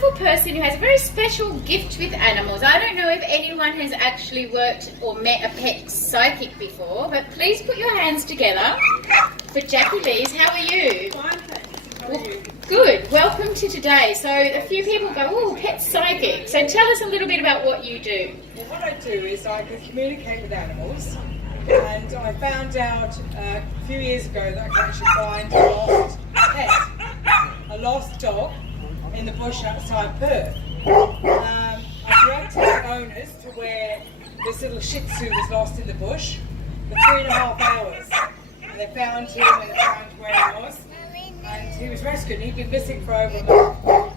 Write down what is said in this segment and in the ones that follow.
Person who has a very special gift with animals. I don't know if anyone has actually worked or met a pet psychic before, but please put your hands together for Jackie Lees. How are you? Fine, thanks. How are you? Good. Welcome to today. So a few people go, oh, pet psychic. So tell us a little bit about what you do. Well, what I do is I can communicate with animals, and I found out a few years ago that I can actually find a lost pet, a lost dog, in the bush outside Perth. I directed the owners to where this little Shih Tzu was lost in the bush for 3.5 hours. And they found him and they found where he was. And he was rescued. He'd been missing for over a month.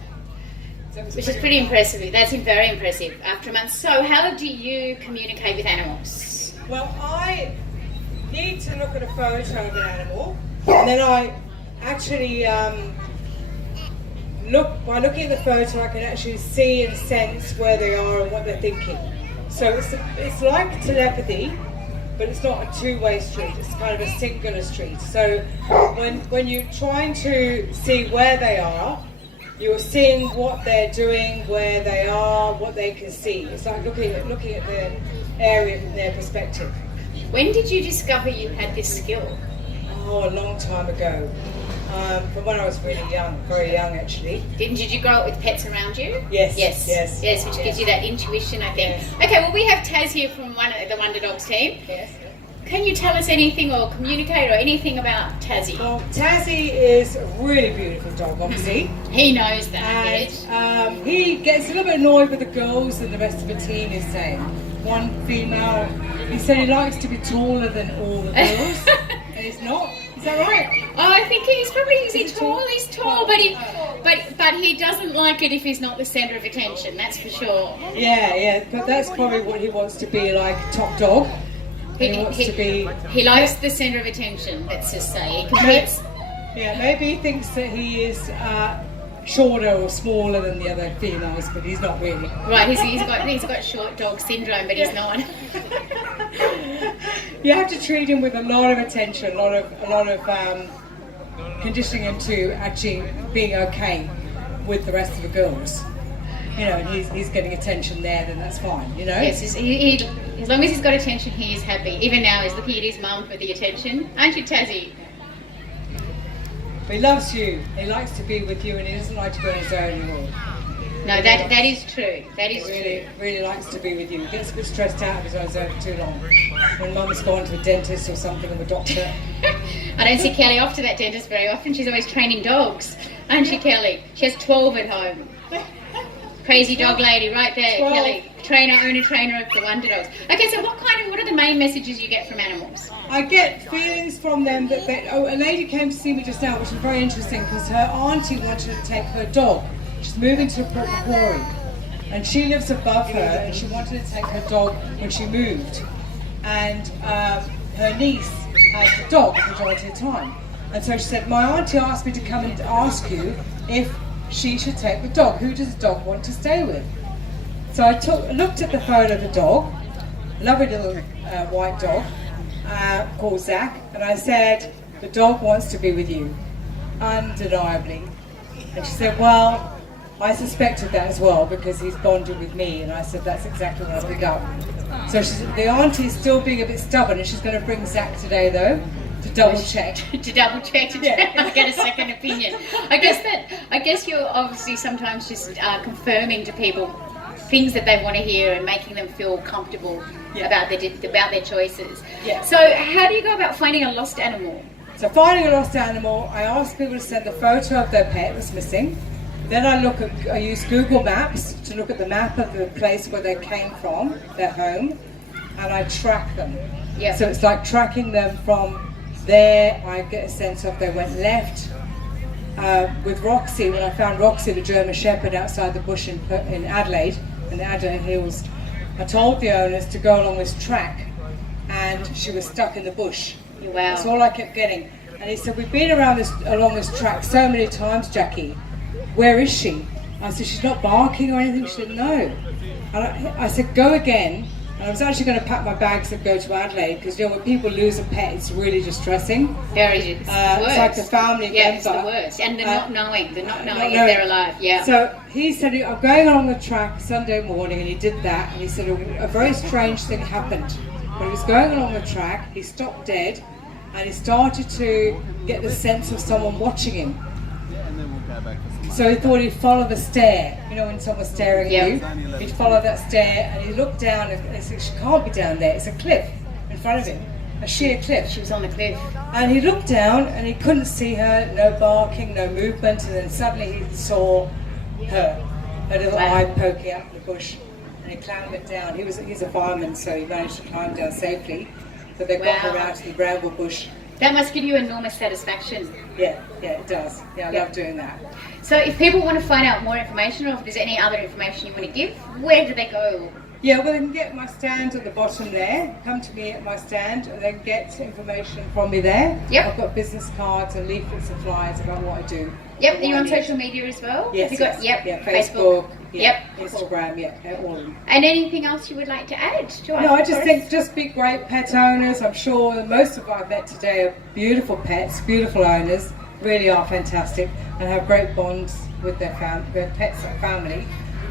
So Which is pretty impressive. That's very impressive after a month. So how do you communicate with animals? Well, I need to look at a photo of an animal, and then I actually by looking at the photo, I can actually see and sense where they are and what they're thinking. So it's like telepathy, but it's not a two-way street. It's kind of a singular street. So when you're trying to see where they are, you're seeing what they're doing, where they are, what they can see. It's like looking at the area from their perspective. When did you discover you had this skill? Oh, a long time ago. From when I was really young, very young actually. Did you grow up with pets around you? Yes. Which gives you that intuition, I think. Yes. Okay, well we have Taz here from the Wonder Dogs team. Yes. Can you tell us anything or communicate or anything about Tazzy? Well, Tazzy is a really beautiful dog, obviously. He knows that, yes. And he gets a little bit annoyed with the girls and the rest of the team is saying. One female, he said he likes to be taller than all the girls. And he's not. Is that right? Oh, I think he's tall. He's tall, but he doesn't like it if he's not the centre of attention. That's for sure. Yeah. But that's probably what he wants to be, like top dog. He likes the centre of attention. Let's just say he competes. Yeah, maybe he thinks that he is shorter or smaller than the other females, but he's not really. Right, he's got short dog syndrome, but he's not. You have to treat him with a lot of attention, a lot of conditioning him to actually being okay with the rest of the girls. You know, and he's getting attention there, then that's fine. You know. Yes, as long as he's got attention, he is happy. Even now, he's looking at his mum for the attention. Aren't you, Tazzy? But he loves you. He likes to be with you, and he doesn't like to be on his own anymore. No, that is true. That is true. Really likes to be with you. He gets a bit stressed out if he's on his own for too long. When Mum's gone to a dentist or something, or a doctor. I don't see Kelly off to that dentist very often. She's always training dogs, aren't she, Kelly? She has 12 at home. Crazy dog lady, right there, 12. Kelly. Owner trainer of the Wonder Dogs. Okay, so what are the main messages you get from animals? I get feelings from them that a lady came to see me just now, which was very interesting because her auntie wanted to take her dog. She's moving to Port Macquarie, and she lives above her, and she wanted to take her dog when she moved. And her niece has the dog the majority of the time. And so she said, my auntie asked me to come and ask you if she should take the dog. Who does the dog want to stay with? So I looked at the photo of the dog, lovely little white dog called Zach, and I said, the dog wants to be with you, undeniably. And she said, well, I suspected that as well because he's bonded with me, and I said, that's exactly what I picked up. So she said, the auntie is still being a bit stubborn, and she's going to bring Zach today though, to double check. to get a second opinion. I guess you're obviously sometimes just confirming to people things that they want to hear and making them feel comfortable about their choices. Yeah. So how do you go about finding a lost animal? So finding a lost animal, I ask people to send a photo of their pet that's missing. Then I use Google Maps to look at the map of the place where they came from, their home, and I track them. Yeah. So it's like tracking them from there. I get a sense of they went left. With Roxy, when I found Roxy, the German Shepherd, outside the bush in Adelaide, in the Adelaide Hills, I told the owners to go along this track, and she was stuck in the bush. Wow. That's all I kept getting. And he said, we've been along this track so many times, Jackie. Where is she? I said, she's not barking or anything. She said, no. And I said, go again And I was actually going to pack my bags and go to Adelaide because when people lose a pet, it's really distressing. Very, it's the worst. It's like a family member. Yeah, it's the worst. And the not knowing if they're alive. Yeah. So he said, I'm going along the track Sunday morning, and he did that. And he said a very strange thing happened. When he was going along the track, he stopped dead, and he started to get the sense of someone watching him. So he thought he'd follow the stare, when someone's staring at you, he'd follow that stare, and he looked down and he said, she can't be down there, it's a cliff in front of him, a sheer cliff. She was on the cliff. And he looked down and he couldn't see her, no barking, no movement, and then suddenly he saw her little eye poking out of the bush, and he clambered down. He's a fireman, so he managed to climb down safely, but they got her out to the bramble bush. That must give you enormous satisfaction. Yeah, it does. Yeah, I love doing that. So if people want to find out more information, or if there's any other information you want to give, where do they go? Yeah, well, they can get my stand at the bottom there. Come to me at my stand, and they can get information from me there. Yep. I've got business cards and leaflets and flyers about what I do. Yep, are you on social media as well? Yes, Facebook. Instagram, all of them. And anything else you would like to add to No, I just think just be great pet owners. I'm sure most of our vet today are beautiful pets, beautiful owners, really are fantastic, and have great bonds with their pets and family.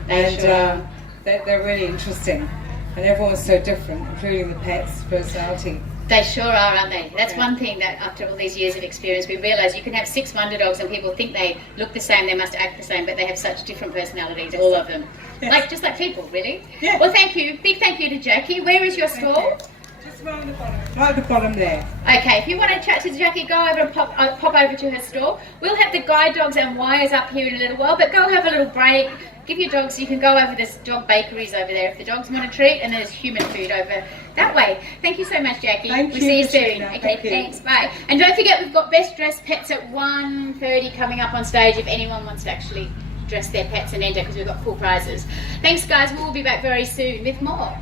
They're really interesting, and everyone's so different, including the pet's personality. They sure are, aren't they? That's one thing that after all these years of experience we realise you can have 6 wonder dogs and people think they look the same, they must act the same, but they have such different personalities, all of them. Yes. Just like people, really. Yeah. Well, thank you. Big thank you to Jackie. Where is your stall? Just right at the bottom. Right at the bottom there. Okay, if you want to chat to Jackie, go over and pop over to her store. We'll have the guide dogs and wires up here in a little while, but go have a little break. Give your dogs, you can go over, there's dog bakeries over there if the dogs want a treat, and there's human food over that way. Thank you so much, Jackie. Thank we'll you, see you Katrina. soon. Okay, thanks, bye. And don't forget, we've got Best Dressed Pets at 1:30 coming up on stage if anyone wants to actually dress their pets and enter, because we've got cool prizes. Thanks, guys. We'll be back very soon with more.